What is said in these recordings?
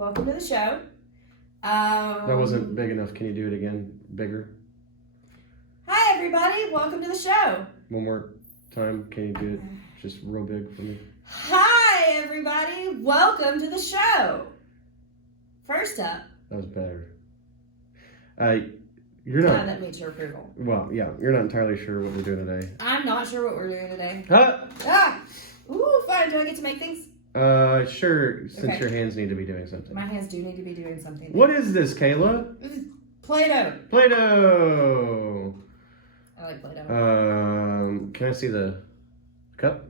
welcome to the show. That wasn't big enough. Can you do it again? Bigger? Hi, everybody. Welcome to the show. One more time. Can you do it just real big for me? Hi, everybody. Welcome to the show. First up. That was better. You're not. That meets your approval. Well, yeah. You're not entirely sure what we're doing today. I'm not sure what we're doing today. Huh? Ah! Ooh, fun. Do I get to make things? Sure. Since your hands need to be doing something. My hands do need to be doing something. What is this, Kayla? This is Play-Doh. Play-Doh. I like Play-Doh. Can I see the cup?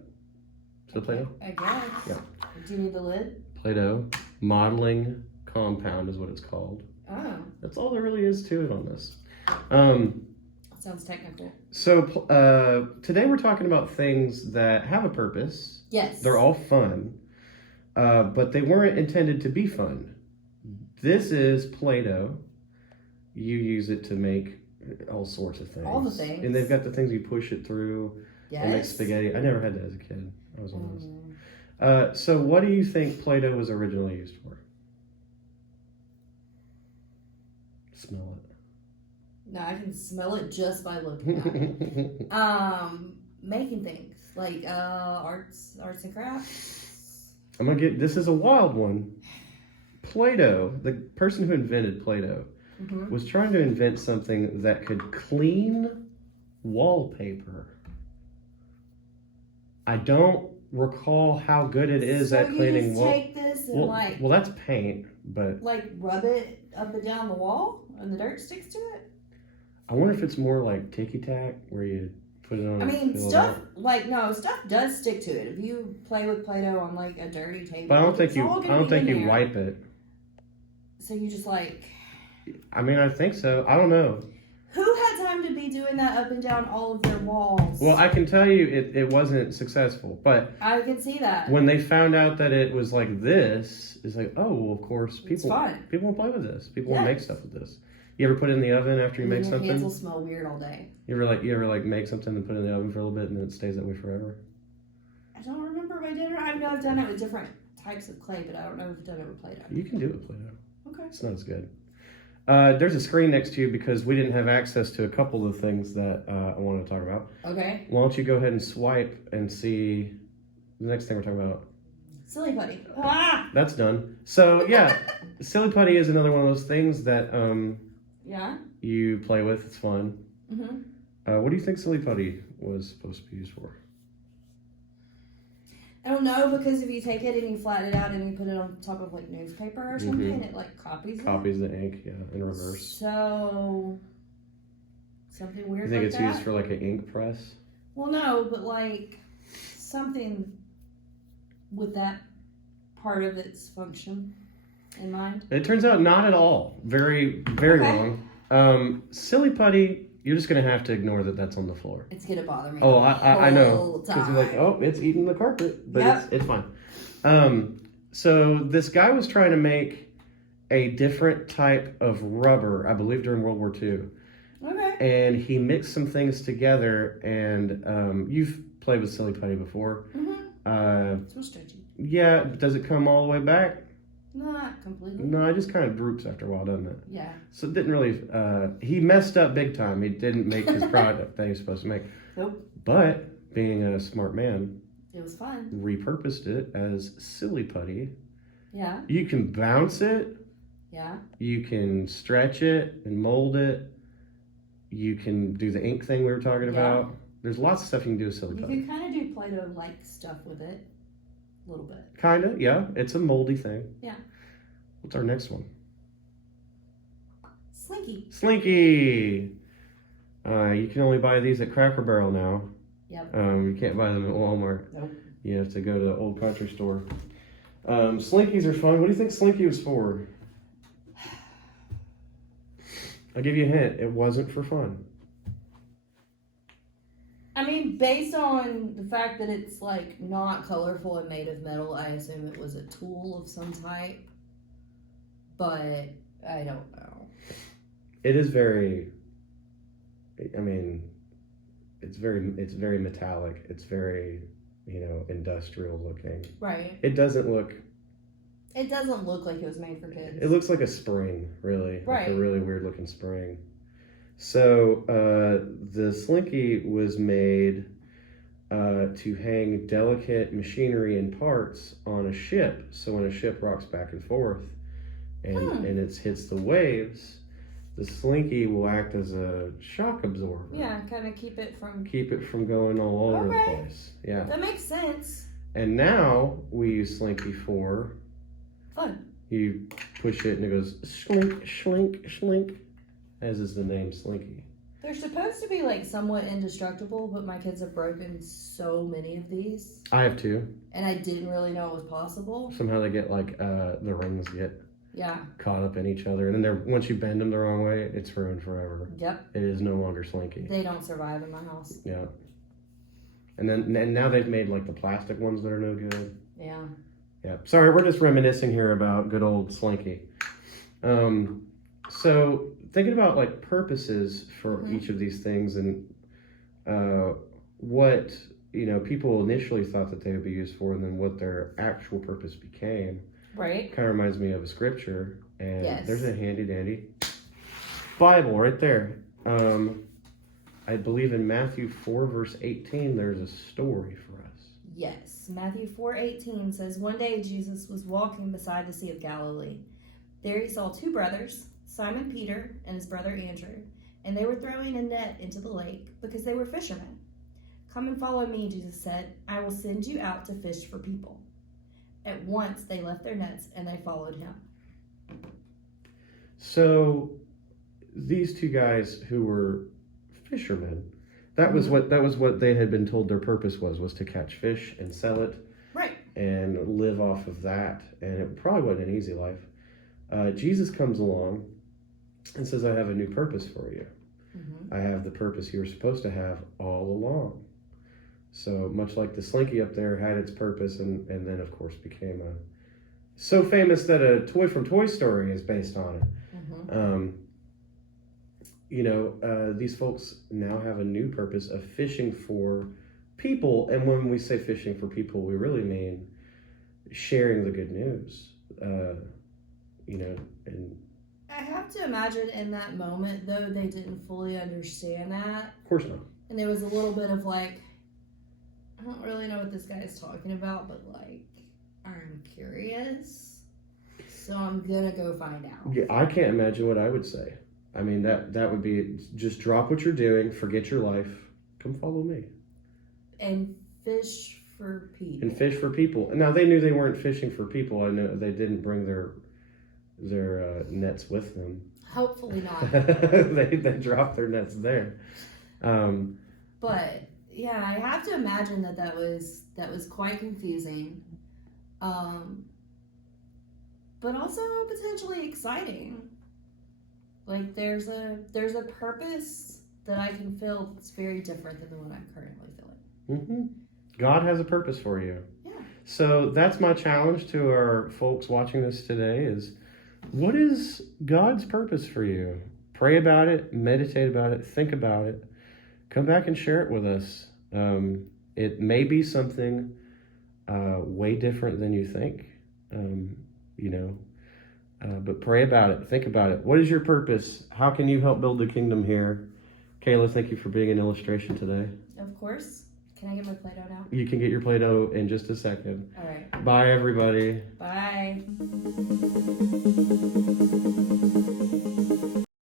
Is it Play-Doh? I guess. Yeah. Do you need the lid? Play-Doh modeling compound is what it's called. Oh. That's all there really is to it on this. Sounds technical. So today we're talking about things that have a purpose. Yes. They're all fun, but they weren't intended to be fun. This is Play-Doh. You use it to make all sorts of things. All the things. And they've got the things you push it through. Yes. And make spaghetti. I never had that as a kid. I was one of those. So what do you think Play-Doh was originally used for? Smell it. No, I can smell it just by looking at it. Making things like arts and crafts. This is a wild one. Play-Doh, the person who invented Play-Doh, was trying to invent something that could clean wallpaper. I don't recall how good it is at cleaning wall. Take this and well, that's paint, but rub it up and down the wall, and the dirt sticks to it. I wonder if it's more like ticky tack, where you put it on. I mean, stuff does stick to it. If you play with Play-Doh on like a dirty table, but I don't think you wipe it. So you just like. I mean, I think so. I don't know. Who had time to be doing that up and down all of their walls? Well, I can tell you it wasn't successful, but I can see that. When they found out that it was like this, it's like, oh, well, of course, people will play with this. People will make stuff with this. You ever put it in the oven after you make something? Your hands will smell weird all day. You ever make something and put it in the oven for a little bit and then it stays that way forever? I don't remember if I did or I know I've done it with different types of clay, but I don't know if I've done it with Play-Doh. You can do it with Play-Doh. Okay. It's not as good. There's a screen next to you because we didn't have access to a couple of things that I wanted to talk about. Okay. Why don't you go ahead and swipe and see the next thing we're talking about? Silly Putty. That's done. So, yeah, Silly Putty is another one of those things that you play with. It's fun. What do you think Silly Putty was supposed to be used for? I don't know, because if you take it and you flatten it out and you put it on top of like newspaper or something, it like copies the ink, in reverse. So something weird. You think like it's that? used for like an ink press? Well, no, but like something with that part of its function in mind. It turns out not at all. Very, very wrong. Silly Putty. You're just going to have to ignore that that's on the floor. It's going to bother me. Oh, I know. Because you're like, oh, it's eating the carpet. But it's fine. So this guy was trying to make a different type of rubber, I believe during World War II. Okay. And he mixed some things together. And you've played with Silly Putty before. It's real stretchy. Yeah. Does it come all the way back? Not completely. No, it just kind of droops after a while, doesn't it? Yeah. So it didn't really, he messed up big time. He didn't make his product that he was supposed to make. Nope. But, being a smart man, it was fun. Repurposed it as Silly Putty. Yeah. You can bounce it. Yeah. You can stretch it and mold it. You can do the ink thing we were talking about. There's lots of stuff you can do with Silly Putty. You can kind of do Play-Doh-like stuff with it. A little bit. Kind of, yeah. It's a moldy thing. Yeah. What's our next one? Slinky. Slinky! You can only buy these at Cracker Barrel now. Yep. You can't buy them at Walmart. Nope. You have to go to the old country store. Slinkies are fun. What do you think Slinky was for? I'll give you a hint. It wasn't for fun. I mean, based on the fact that it's like not colorful and made of metal, I assume it was a tool of some type. But I don't know. It is very. I mean, it's very metallic. It's very, industrial looking. Right. It doesn't look It doesn't look like it was made for kids. It looks like a spring, really. Right. Like a really weird looking spring. So the Slinky was made to hang delicate machinery and parts on a ship. So when a ship rocks back and forth and it hits the waves, the Slinky will act as a shock absorber. Yeah, kind of keep it from going all over the place. Yeah. That makes sense. And now we use Slinky for fun. You push it and it goes slink, slink, slink, as is the name Slinky. They're supposed to be like somewhat indestructible, but my kids have broken so many of these. I have two. And I didn't really know it was possible. Somehow they get like the rings get Yeah. caught up in each other, and then they're once you bend them the wrong way, it's ruined forever. Yep. It is no longer Slinky. They don't survive in my house. Yeah. And now they've made like the plastic ones that are no good. Yeah. Yeah. Sorry, we're just reminiscing here about good old Slinky. So thinking about like purposes for each of these things and what people initially thought that they would be used for, and then what their actual purpose became. Right. Kind of reminds me of a scripture, and Yes. there's a handy dandy Bible right there. I believe in Matthew 4 verse 18 there's a story for us. Yes. Matthew 4:18 says, "One day Jesus was walking beside the Sea of Galilee. There he saw two brothers, Simon Peter and his brother Andrew, and they were throwing a net into the lake because they were fishermen. 'Come and follow me,' Jesus said. 'I will send you out to fish for people.' At once they left their nets and they followed him." So these two guys who were fishermen, that was what they had been told their purpose was to catch fish and sell it. Right. And live off of that. And it probably wasn't an easy life. Jesus comes along and says, "I have a new purpose for you. I have the purpose you were supposed to have all along." So much like the Slinky up there had its purpose and then of course became so famous that a toy from Toy Story is based on it. These folks now have a new purpose of fishing for people. And when we say fishing for people, we really mean sharing the good news. And I have to imagine in that moment, though, they didn't fully understand that. Of course not. And there was a little bit of like, I don't really know what this guy is talking about, but like, I'm curious. So I'm gonna go find out. Yeah, I can't imagine what I would say. I mean, that would be just drop what you're doing, forget your life, come follow me. And fish for people. And fish for people. Now, they knew they weren't fishing for people. I know they didn't bring their nets with them. Hopefully not. they dropped their nets there. But yeah, I have to imagine that was quite confusing, but also potentially exciting. Like there's a purpose that I can feel that's very different than the one I'm currently feeling. God has a purpose for you. Yeah. So that's my challenge to our folks watching this today is, what is God's purpose for you? Pray about it, meditate about it, think about it. Come back and share it with us. It may be something way different than you think, but pray about it, think about it. What is your purpose? How can you help build the kingdom here? Kayla, thank you for being an illustration today. Of course. Can I get my Play-Doh now? You can get your Play-Doh in just a second. All right. Bye, everybody. Bye.